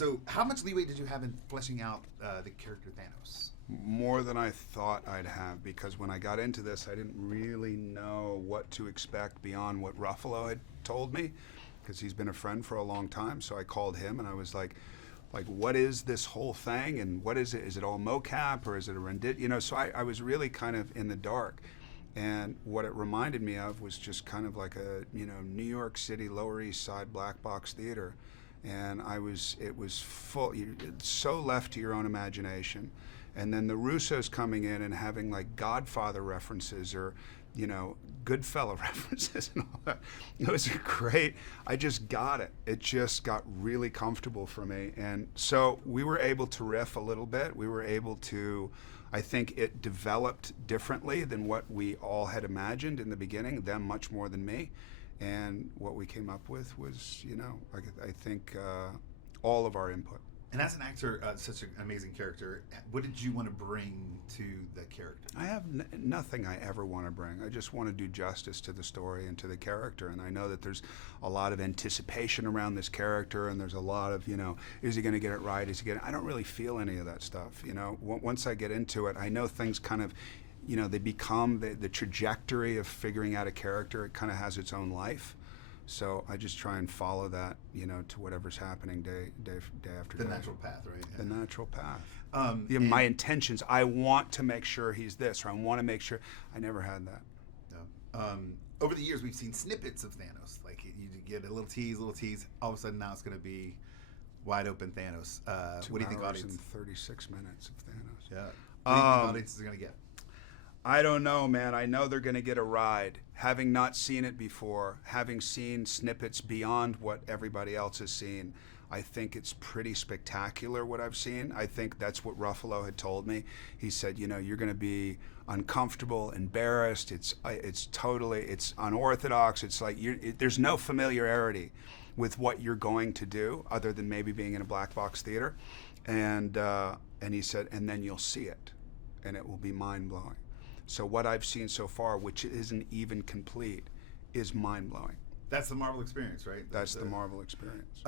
So, how much leeway did you have in fleshing out the character Thanos? More than I thought I'd have, because when I got into this, I didn't really know what to expect beyond what Ruffalo had told me, because he's been a friend for a long time. So I called him and I was like, what is this whole thing, and what is it? Is it all mocap, or is it a rendition? You know, so I was really kind of in the dark. And what it reminded me of was just kind of like a, New York City, Lower East Side black box theater. And it was full, so left to your own imagination. And then the Russos coming in and having like Godfather references, or, Goodfella references and all that. It was great. I just got it. It just got really comfortable for me. And so we were able to riff a little bit. We were able to, I think it developed differently than what we all had imagined in the beginning, them much more than me. And what we came up with was, I think all of our input. And as an actor, such an amazing character, what did you want to bring to the character? I have nothing I ever want to bring. I just want to do justice to the story and to the character. And I know that there's a lot of anticipation around this character, and there's a lot of, is he going to get it right? I don't really feel any of that stuff. Once I get into it, I know things kind of, they become the trajectory of figuring out a character. It kind of has its own life. So I just try and follow that, to whatever's happening day after day. The natural path, right? The natural path. My intentions, I want to make sure he's this, or I want to make sure. I never had that. No. Over the years, we've seen snippets of Thanos. Like, you get a little tease. All of a sudden, now it's going to be wide open Thanos. What do you think, audience? 36 minutes of Thanos. Yeah. What do you think audience is going to get? I don't know, man. I know they're going to get a ride. Having not seen it before, having seen snippets beyond what everybody else has seen, I think it's pretty spectacular what I've seen. I think that's what Ruffalo had told me. He said, you're going to be uncomfortable, embarrassed. It's unorthodox. It's like there's no familiarity with what you're going to do, other than maybe being in a black box theater. And he said, and then you'll see it, and it will be mind-blowing. So what I've seen so far, which isn't even complete, is mind-blowing. That's the Marvel experience, right? That's the Marvel experience.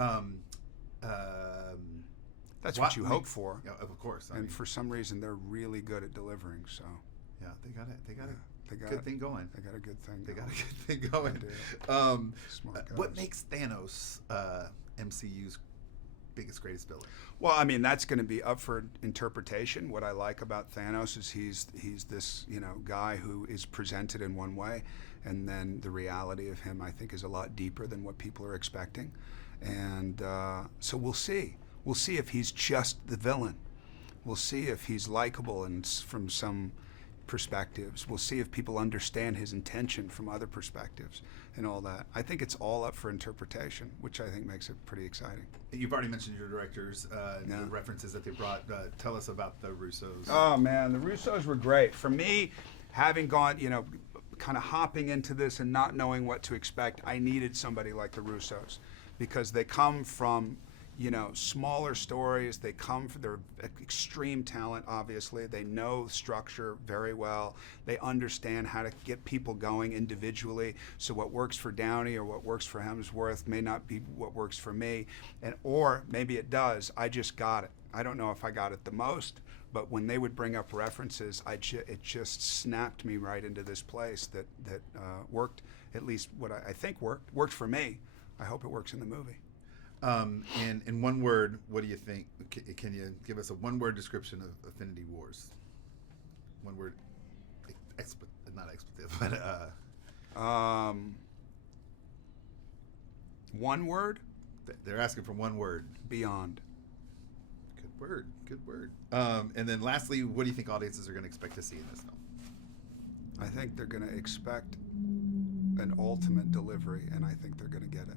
That's what you hope for. Yeah, of course. And for some reason, they're really good at delivering. So. Yeah, they got it. They got a good thing going. They got a good thing. They got a good thing going. Smart guys. What makes Thanos MCU's biggest, greatest villain? Well, I mean, that's going to be up for interpretation. What I like about Thanos is he's this guy who is presented in one way, and then the reality of him, I think, is a lot deeper than what people are expecting. And so we'll see. We'll see if he's just the villain. We'll see if he's likable and from some perspectives. We'll see if people understand his intention from other perspectives and all that. I think it's all up for interpretation, which I think makes it pretty exciting. You've already mentioned your directors, the references that they brought. Tell us about the Russos. Oh, man, the Russos were great. For me, having gone, kind of hopping into this and not knowing what to expect, I needed somebody like the Russos, because they come from smaller stories. They come from their extreme talent, obviously. They know structure very well. They understand how to get people going individually. So what works for Downey or what works for Hemsworth may not be what works for me. Or maybe it does. I just got it. I don't know if I got it the most, but when they would bring up references, it just snapped me right into this place that worked, at least what I think worked for me. I hope it works in the movie. In one word, what do you think? Can you give us a one-word description of Infinity Wars? One word, not expletive, but one word? They're asking for one word. Beyond. Good word. And then lastly, what do you think audiences are going to expect to see in this film? I think they're going to expect an ultimate delivery, and I think they're going to get it.